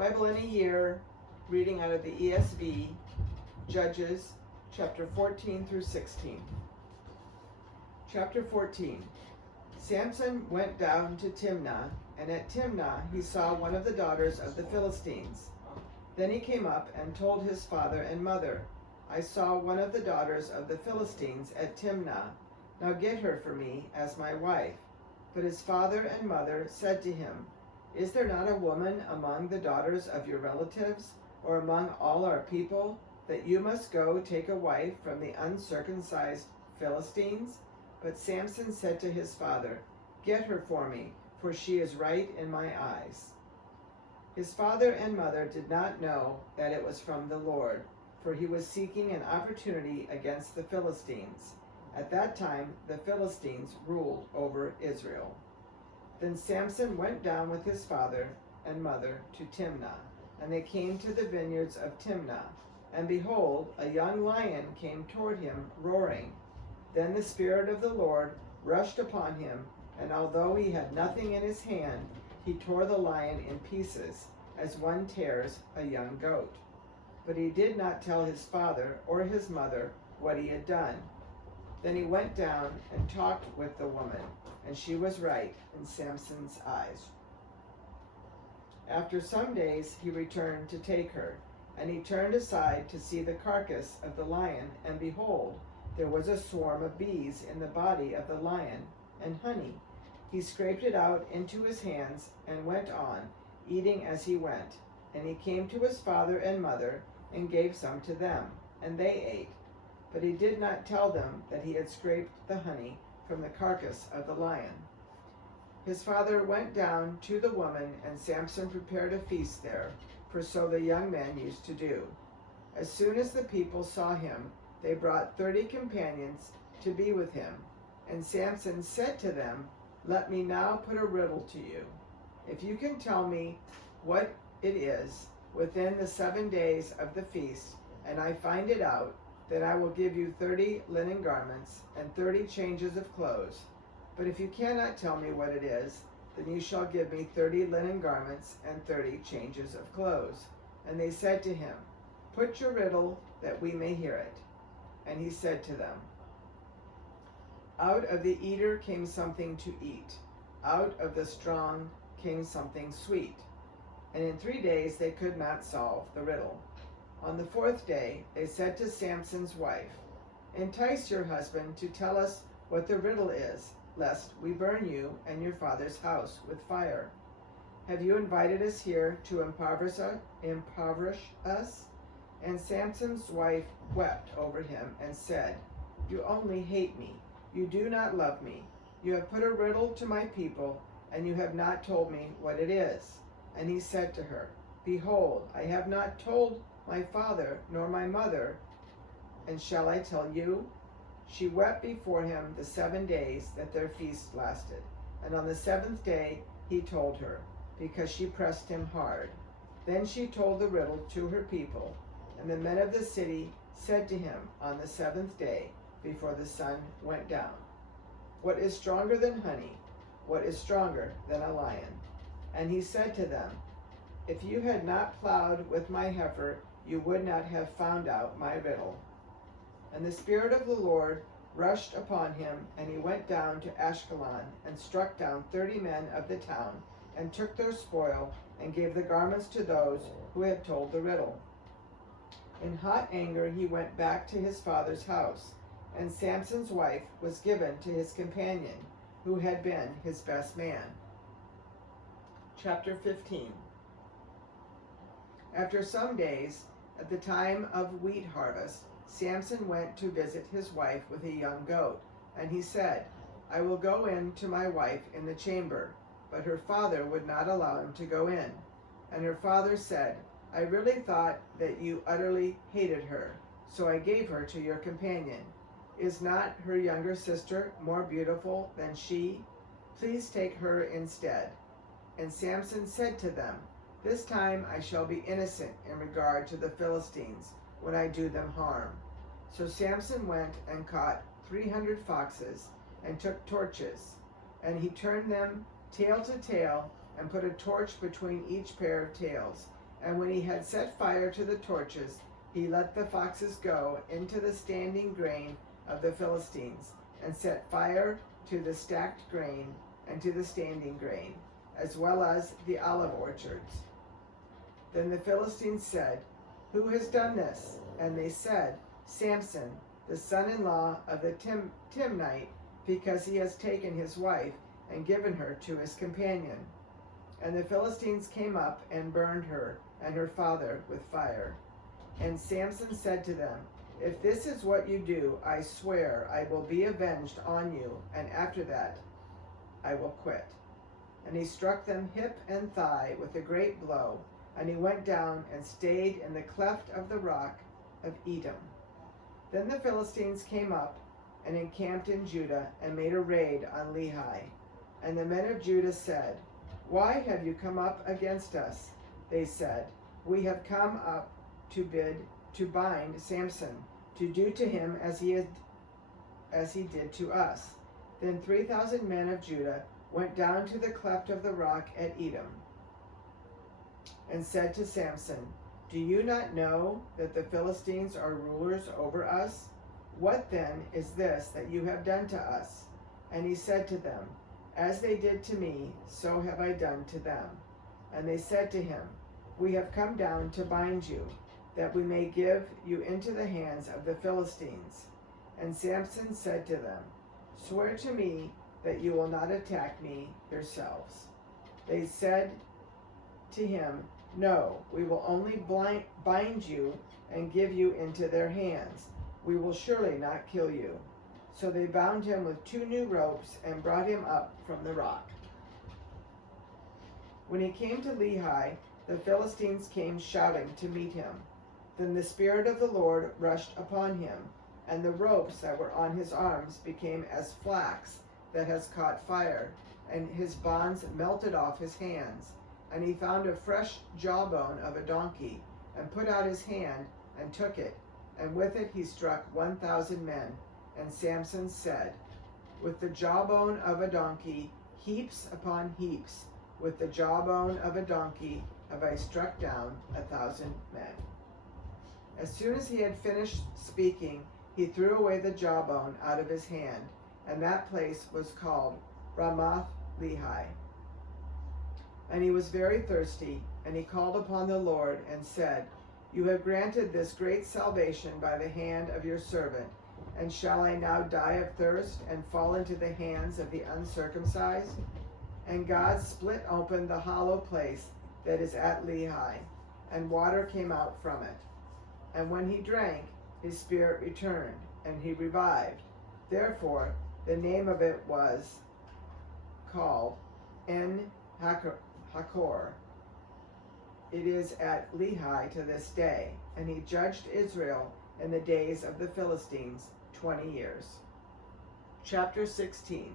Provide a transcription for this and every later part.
Bible in a Year, reading out of the ESV, Judges, chapter 14 through 16. Chapter 14. Samson went down to Timnah, and at Timnah he saw one of the daughters of the Philistines. Then he came up and told his father and mother, I saw one of the daughters of the Philistines at Timnah. Now get her for me as my wife. But his father and mother said to him, Is there not a woman among the daughters of your relatives, or among all our people, that you must go take a wife from the uncircumcised Philistines? But Samson said to his father, Get her for me, for she is right in my eyes. His father and mother did not know that it was from the Lord, for he was seeking an opportunity against the Philistines. At that time the Philistines ruled over Israel. Then Samson went down with his father and mother to Timnah, and they came to the vineyards of Timnah. And behold, a young lion came toward him, roaring. Then the Spirit of the Lord rushed upon him, and although he had nothing in his hand, he tore the lion in pieces, as one tears a young goat. But he did not tell his father or his mother what he had done. Then he went down and talked with the woman, and she was right in Samson's eyes. After some days he returned to take her, and he turned aside to see the carcass of the lion, and behold, there was a swarm of bees in the body of the lion, and honey. He scraped it out into his hands, and went on, eating as he went. And he came to his father and mother, and gave some to them, and they ate. But he did not tell them that he had scraped the honey from the carcass of the lion. His father went down to the woman, and Samson prepared a feast there, for so the young men used to do. As soon as the people saw him, they brought 30 companions to be with him. And Samson said to them, Let me now put a riddle to you. If you can tell me what it is within the 7 days of the feast, and I find it out, then I will give you 30 linen garments and 30 changes of clothes. But if you cannot tell me what it is, then you shall give me 30 linen garments and 30 changes of clothes. And they said to him, Put your riddle, that we may hear it. And he said to them, Out of the eater came something to eat. Out of the strong came something sweet. And in 3 days they could not solve the riddle. On the 4th day they said to Samson's wife, Entice your husband to tell us what the riddle is, lest we burn you and your father's house with fire. Have you invited us here to impoverish us? And Samson's wife wept over him and said, You only hate me. You do not love me. You have put a riddle to my people, and you have not told me what it is. And he said to her, Behold, I have not told my father nor my mother, and shall I tell you? She wept before him the 7 days that their feast lasted. And on the 7th day he told her, because she pressed him hard. Then she told the riddle to her people, and the men of the city said to him on the 7th day, before the sun went down, What is stronger than honey? What is stronger than a lion? And he said to them, If you had not plowed with my heifer, you would not have found out my riddle. And the Spirit of the Lord rushed upon him, and he went down to Ashkelon, and struck down 30 men of the town, and took their spoil, and gave the garments to those who had told the riddle. In hot anger he went back to his father's house, and Samson's wife was given to his companion, who had been his best man. Chapter 15. After some days, at the time of wheat harvest, Samson went to visit his wife with a young goat, and he said, I will go in to my wife in the chamber. But her father would not allow him to go in. And her father said, I really thought that you utterly hated her, so I gave her to your companion. Is not her younger sister more beautiful than she? Please take her instead. And Samson said to them, This time I shall be innocent in regard to the Philistines, when I do them harm. So Samson went and caught 300 foxes, and took torches, and he turned them tail to tail, and put a torch between each pair of tails. And when he had set fire to the torches, he let the foxes go into the standing grain of the Philistines, and set fire to the stacked grain and to the standing grain, as well as the olive orchards. Then the Philistines said, "Who has done this?" And they said, "Samson, the son-in-law of the Timnite, because he has taken his wife and given her to his companion." And the Philistines came up and burned her and her father with fire. And Samson said to them, "If this is what you do, I swear I will be avenged on you, and after that I will quit." And he struck them hip and thigh with a great blow, and he went down and stayed in the cleft of the rock of Edom. Then the Philistines came up and encamped in Judah and made a raid on Lehi. And the men of Judah said, "Why have you come up against us?" They said, "We have come up to bind Samson, to do to him as he did to us." Then 3,000 men of Judah went down to the cleft of the rock at Edom, and said to Samson, "Do you not know that the Philistines are rulers over us? What then is this that you have done to us?" And he said to them, "As they did to me, so have I done to them." And they said to him, "We have come down to bind you, that we may give you into the hands of the Philistines." And Samson said to them, "Swear to me that you will not attack me yourselves." They said to him, "No, we will only bind you and give you into their hands. We will surely not kill you." So they bound him with 2 new ropes and brought him up from the rock. When he came to Lehi, the Philistines came shouting to meet him. Then the Spirit of the Lord rushed upon him, and the ropes that were on his arms became as flax that has caught fire, and his bonds melted off his hands. And he found a fresh jawbone of a donkey, and put out his hand and took it, and with it he struck 1,000 men. And Samson said, "With the jawbone of a donkey, heaps upon heaps, with the jawbone of a donkey have I struck down 1,000 men." As soon as he had finished speaking, he threw away the jawbone out of his hand, and that place was called Ramath Lehi. And he was very thirsty, and he called upon the Lord and said, "You have granted this great salvation by the hand of your servant, and shall I now die of thirst and fall into the hands of the uncircumcised?" And God split open the hollow place that is at Lehi, and water came out from it. And when he drank, his spirit returned, and he revived. Therefore the name of it was called En Hakor. It is at Lehi to this day. And he judged Israel in the days of the Philistines 20 years. Chapter 16.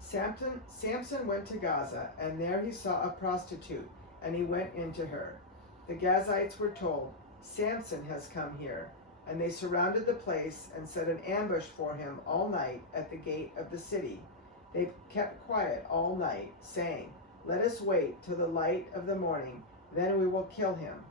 Samson went to Gaza, and there he saw a prostitute, and he went into her. The Gazites were told, "Samson has come here." And they surrounded the place and set an ambush for him all night at the gate of the city. They kept quiet all night, saying, "Let us wait till the light of the morning, then we will kill him."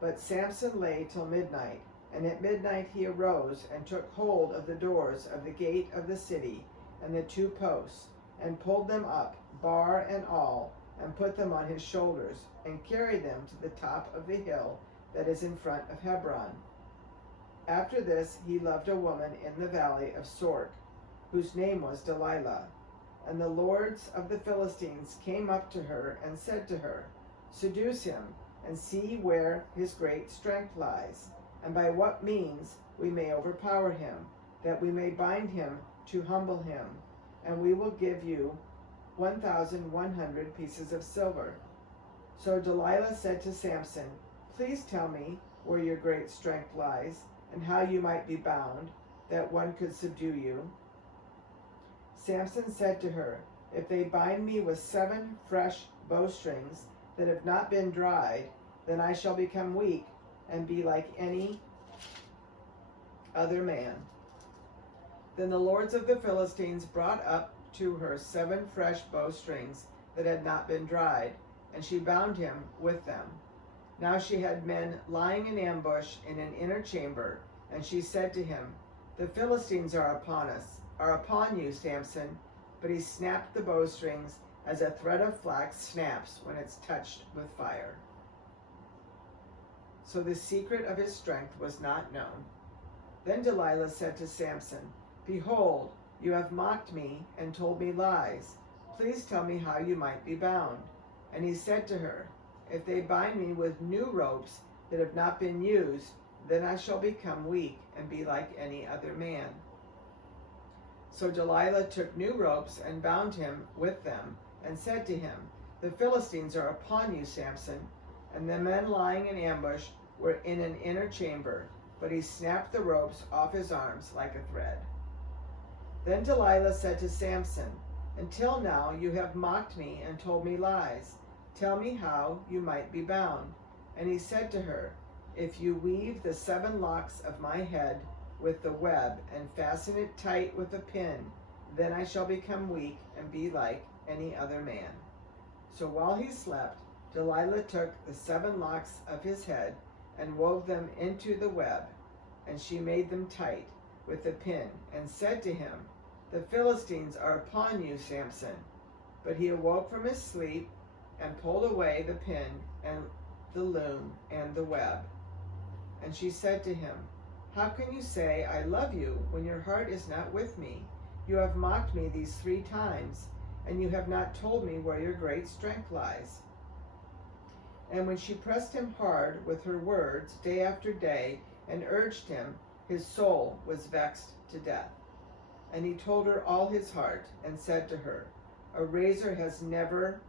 But Samson lay till midnight, and at midnight he arose and took hold of the doors of the gate of the city and the 2 posts, and pulled them up, bar and all, and put them on his shoulders, and carried them to the top of the hill that is in front of Hebron. After this he loved a woman in the valley of Sorek, whose name was Delilah. And the lords of the Philistines came up to her and said to her, "Seduce him, and see where his great strength lies, and by what means we may overpower him, that we may bind him to humble him, and we will give you 1,100 pieces of silver." So Delilah said to Samson, "Please tell me where your great strength lies, and how you might be bound, that one could subdue you." Samson said to her, "If they bind me with 7 fresh bowstrings that have not been dried, then I shall become weak and be like any other man." Then the lords of the Philistines brought up to her 7 fresh bowstrings that had not been dried, and she bound him with them. Now she had men lying in ambush in an inner chamber, and she said to him, "The Philistines are upon you, Samson." But he snapped the bowstrings as a thread of flax snaps when it's touched with fire. So the secret of his strength was not known. Then Delilah said to Samson, "Behold, you have mocked me and told me lies. Please tell me how you might be bound." And he said to her, "If they bind me with new ropes that have not been used, then I shall become weak and be like any other man." So Delilah took new ropes and bound him with them, and said to him, "The Philistines are upon you, Samson." And the men lying in ambush were in an inner chamber, but he snapped the ropes off his arms like a thread. Then Delilah said to Samson, "Until now you have mocked me and told me lies. Tell me how you might be bound." And he said to her, "If you weave the 7 locks of my head with the web and fasten it tight with a pin, then I shall become weak and be like any other man." So while he slept, Delilah took the 7 locks of his head and wove them into the web, and she made them tight with the pin, and said to him, "The Philistines are upon you, Samson." But he awoke from his sleep and pulled away the pin and the loom and the web. And she said to him, "How can you say, 'I love you,' when your heart is not with me? You have mocked me these 3 times, and you have not told me where your great strength lies." And when she pressed him hard with her words day after day and urged him, his soul was vexed to death. And he told her all his heart, and said to her, "A razor has never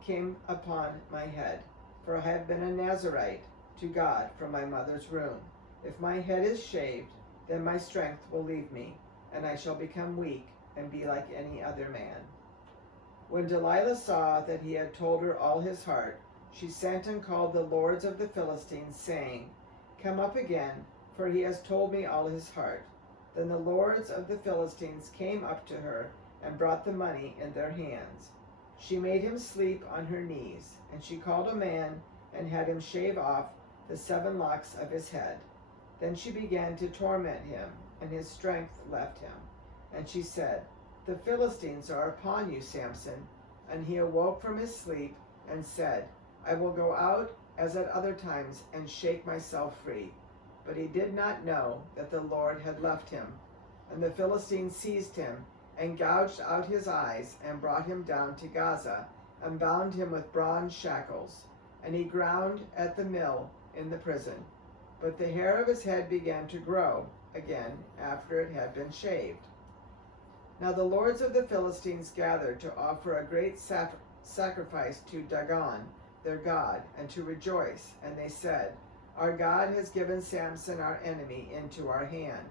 came upon my head, for I have been a Nazarite to God from my mother's womb. If my head is shaved, then my strength will leave me, and I shall become weak and be like any other man." When Delilah saw that he had told her all his heart, she sent and called the lords of the Philistines, saying, "Come up again, for he has told me all his heart." Then the lords of the Philistines came up to her and brought the money in their hands. She made him sleep on her knees, and she called a man and had him shave off the 7 locks of his head. Then she began to torment him, and his strength left him. And she said, "The Philistines are upon you, Samson." And he awoke from his sleep and said, "I will go out as at other times and shake myself free." But he did not know that the Lord had left him. And the Philistines seized him and gouged out his eyes and brought him down to Gaza and bound him with bronze shackles. And he ground at the mill in the prison. But the hair of his head began to grow again after it had been shaved. Now the lords of the Philistines gathered to offer a great sacrifice to Dagon, their god, and to rejoice. And they said, "Our God has given Samson our enemy into our hand."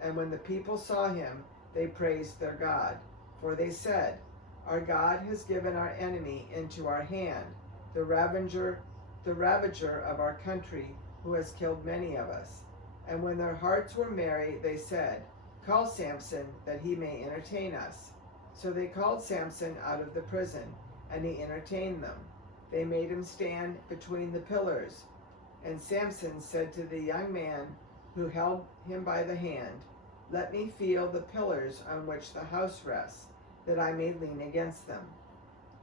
And when the people saw him, they praised their God. For they said, "Our God has given our enemy into our hand, the ravager of our country, who has killed many of us." And when their hearts were merry, they said, "Call Samson, that he may entertain us." So they called Samson out of the prison, and he entertained them. They made him stand between the pillars. And Samson said to the young man who held him by the hand, "Let me feel the pillars on which the house rests, that I may lean against them."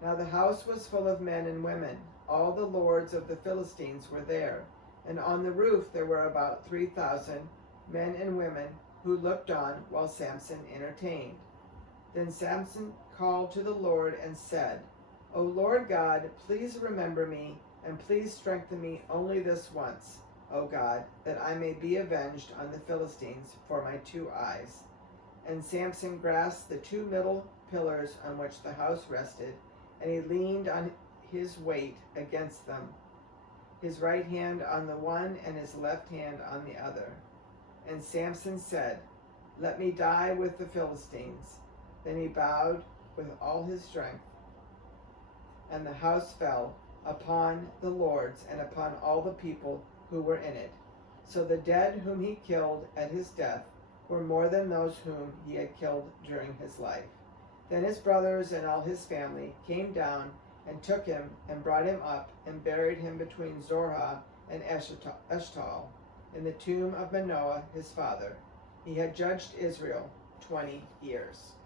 Now the house was full of men and women. All the lords of the Philistines were there. And on the roof there were about 3,000 men and women who looked on while Samson entertained. Then Samson called to the Lord and said, "O Lord God, please remember me, and please strengthen me only this once, O God, that I may be avenged on the Philistines for my 2 eyes." And Samson grasped the 2 middle pillars on which the house rested, and he leaned on his weight against them, his right hand on the one and his left hand on the other. And Samson said, "Let me die with the Philistines." Then he bowed with all his strength, and the house fell upon the lords and upon all the people who were in it. So the dead whom he killed at his death were more than those whom he had killed during his life. Then his brothers and all his family came down and took him and brought him up and buried him between Zorah and Eshtal in the tomb of Manoah his father. He had judged Israel 20 years.